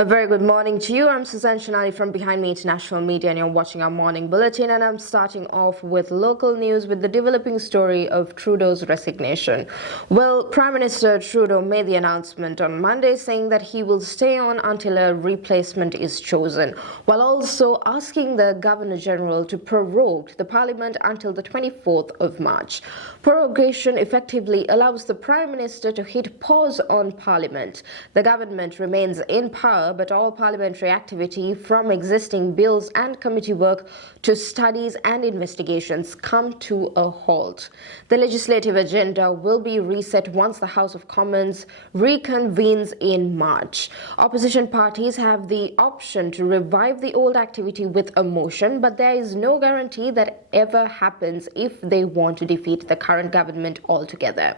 A very good morning to you. I'm Suzanne Shanali from Behind Me International Media, and you're watching our morning bulletin. And I'm starting off with local news with the developing story of Trudeau's resignation. Well, Prime Minister Trudeau made the announcement on Monday saying that he will stay on until a replacement is chosen, while also asking the Governor General to prorogue the Parliament until the 24th of March. Prorogation effectively allows the Prime Minister to hit pause on Parliament. The government remains in power, but all parliamentary activity, from existing bills and committee work to studies and investigations, come to a halt. The legislative agenda will be reset once the House of Commons reconvenes in March. Opposition parties have the option to revive the old activity with a motion, but there is no guarantee that ever happens if they want to defeat the current government altogether.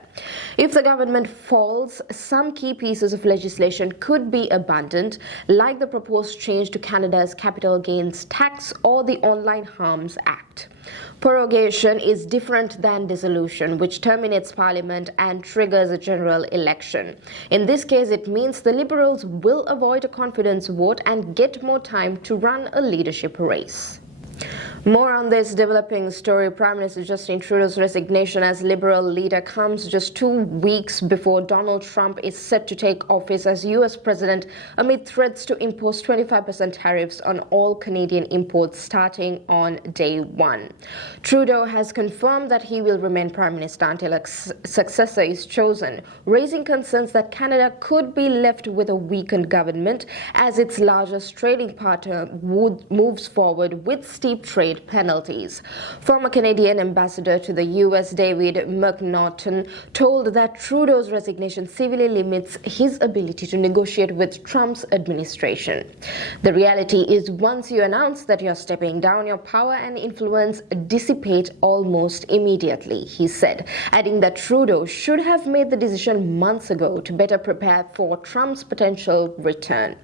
If the government falls, some key pieces of legislation could be abandoned, like the proposed change to Canada's capital gains tax or the Online Harms Act. Prorogation is different than dissolution, which terminates Parliament and triggers a general election. In this case, it means the Liberals will avoid a confidence vote and get more time to run a leadership race. More on this developing story. Prime Minister Justin Trudeau's resignation as Liberal leader comes just 2 weeks before Donald Trump is set to take office as U.S. President amid threats to impose 25% tariffs on all Canadian imports starting on day one. Trudeau has confirmed that he will remain Prime Minister until a successor is chosen, raising concerns that Canada could be left with a weakened government as its largest trading partner moves forward with steep trade penalties. Former Canadian ambassador to the U.S. David McNaughton told that Trudeau's resignation severely limits his ability to negotiate with Trump's administration. The reality is, once you announce that you're stepping down, your power and influence dissipate almost immediately, he said, adding that Trudeau should have made the decision months ago to better prepare for Trump's potential return.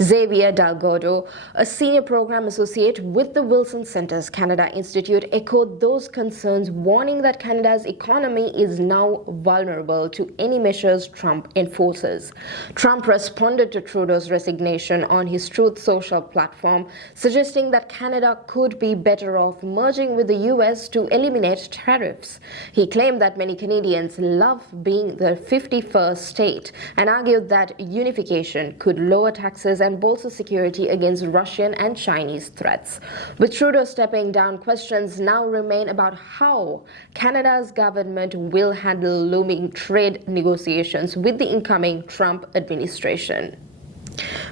Xavier Delgado, a senior program associate with the Wilson Center's Canada Institute, echoed those concerns, warning that Canada's economy is now vulnerable to any measures Trump enforces. Trump responded to Trudeau's resignation on his Truth Social platform, suggesting that Canada could be better off merging with the U.S. to eliminate tariffs. He claimed that many Canadians love being the 51st state and argued that unification could lower taxes and bolster security against Russian and Chinese threats. With Trudeau stepping down, questions now remain about how Canada's government will handle looming trade negotiations with the incoming Trump administration.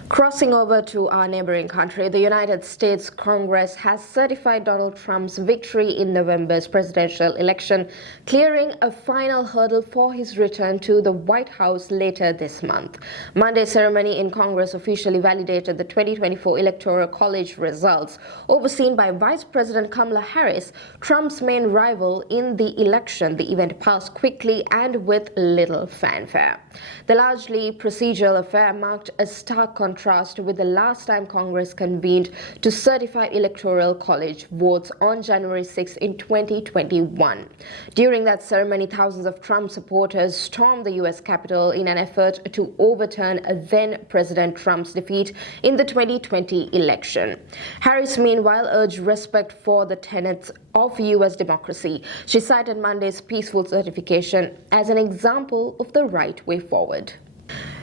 Crossing over to our neighboring country, the United States Congress has certified Donald Trump's victory in November's presidential election, clearing a final hurdle for his return to the White House later this month. Monday's ceremony in Congress officially validated the 2024 Electoral College results. Overseen by Vice President Kamala Harris, Trump's main rival in the election, the event passed quickly and with little fanfare. The largely procedural affair marked a stark contrast with the last time Congress convened to certify Electoral College votes on January 6 in 2021. During that ceremony, thousands of Trump supporters stormed the U.S. Capitol in an effort to overturn then-President Trump's defeat in the 2020 election. Harris, meanwhile, urged respect for the tenets of U.S. democracy. She cited Monday's peaceful certification as an example of the right way forward.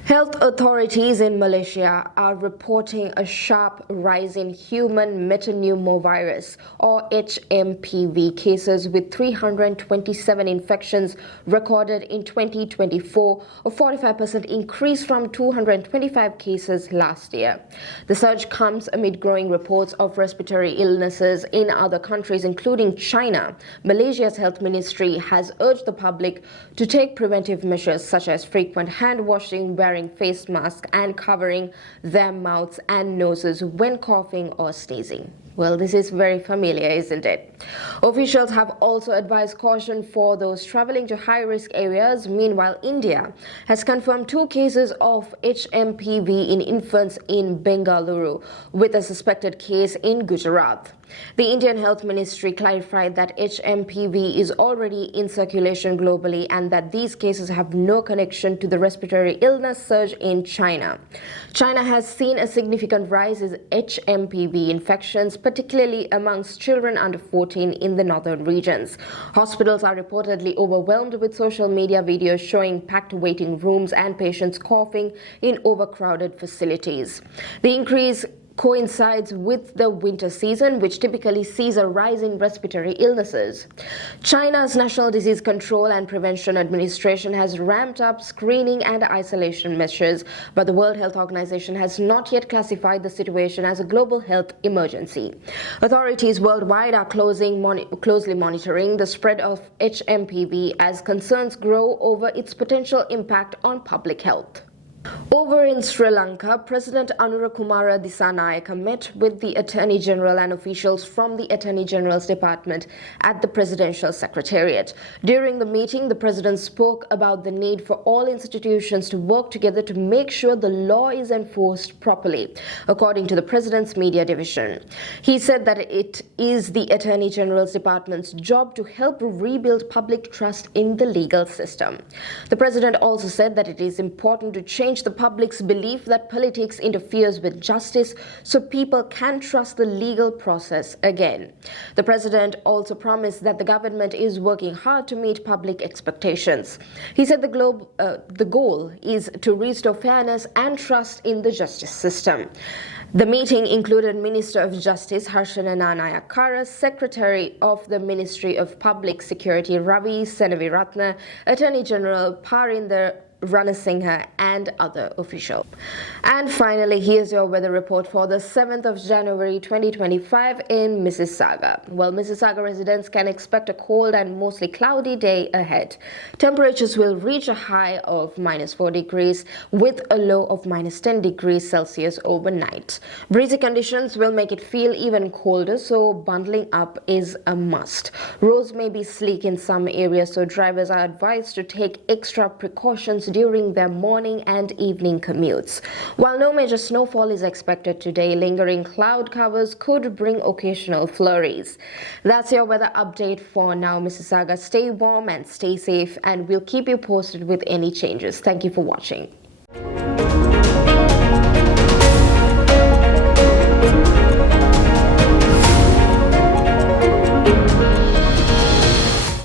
Health authorities in Malaysia are reporting a sharp rise in human metapneumovirus or HMPV cases, with 327 infections recorded in 2024, a 45% increase from 225 cases last year. The surge comes amid growing reports of respiratory illnesses in other countries, including China. Malaysia's health ministry has urged the public to take preventive measures such as frequent hand washing, wearing face masks, and covering their mouths and noses when coughing or sneezing. Well, this is very familiar, isn't it? Officials have also advised caution for those traveling to high-risk areas. Meanwhile, India has confirmed 2 cases of HMPV in infants in Bengaluru, with a suspected case in Gujarat. The Indian Health Ministry clarified that HMPV is already in circulation globally and that these cases have no connection to the respiratory illness surge in China. China has seen a significant rise in HMPV infections, particularly amongst children under 14 in the northern regions. Hospitals are reportedly overwhelmed with social media videos showing packed waiting rooms and patients coughing in overcrowded facilities. The increase coincides with the winter season, which typically sees a rise in respiratory illnesses. China's National Disease Control and Prevention Administration has ramped up screening and isolation measures, but the World Health Organization has not yet classified the situation as a global health emergency. Authorities worldwide are closely monitoring the spread of HMPV as concerns grow over its potential impact on public health. Over in Sri Lanka, President Anurakumara Dissanayaka met with the Attorney General and officials from the Attorney General's Department at the Presidential Secretariat. During the meeting, the President spoke about the need for all institutions to work together to make sure the law is enforced properly, according to the President's media division. He said that it is the Attorney General's Department's job to help rebuild public trust in the legal system. The President also said that it is important to change the public's belief that politics interferes with justice so people can trust the legal process again. The President also promised that the government is working hard to meet public expectations. He said the goal is to restore fairness and trust in the justice system. The meeting included Minister of Justice Harshana Nanayakara, Secretary of the Ministry of Public Security Ravi Senaviratne, Attorney General Parinder Ranasinghe and other officials. And finally, here's your weather report for the 7th of January 2025 in Mississauga. Well, Mississauga residents can expect a cold and mostly cloudy day ahead. Temperatures will reach a high of -4 degrees with a low of -10 degrees Celsius overnight. Breezy conditions will make it feel even colder, so bundling up is a must. Roads may be sleek in some areas, so drivers are advised to take extra precautions during their morning and evening commutes. While no major snowfall is expected today, lingering cloud covers could bring occasional flurries. That's your weather update for now, Mississauga. Stay warm and stay safe, and we'll keep you posted with any changes. Thank you for watching.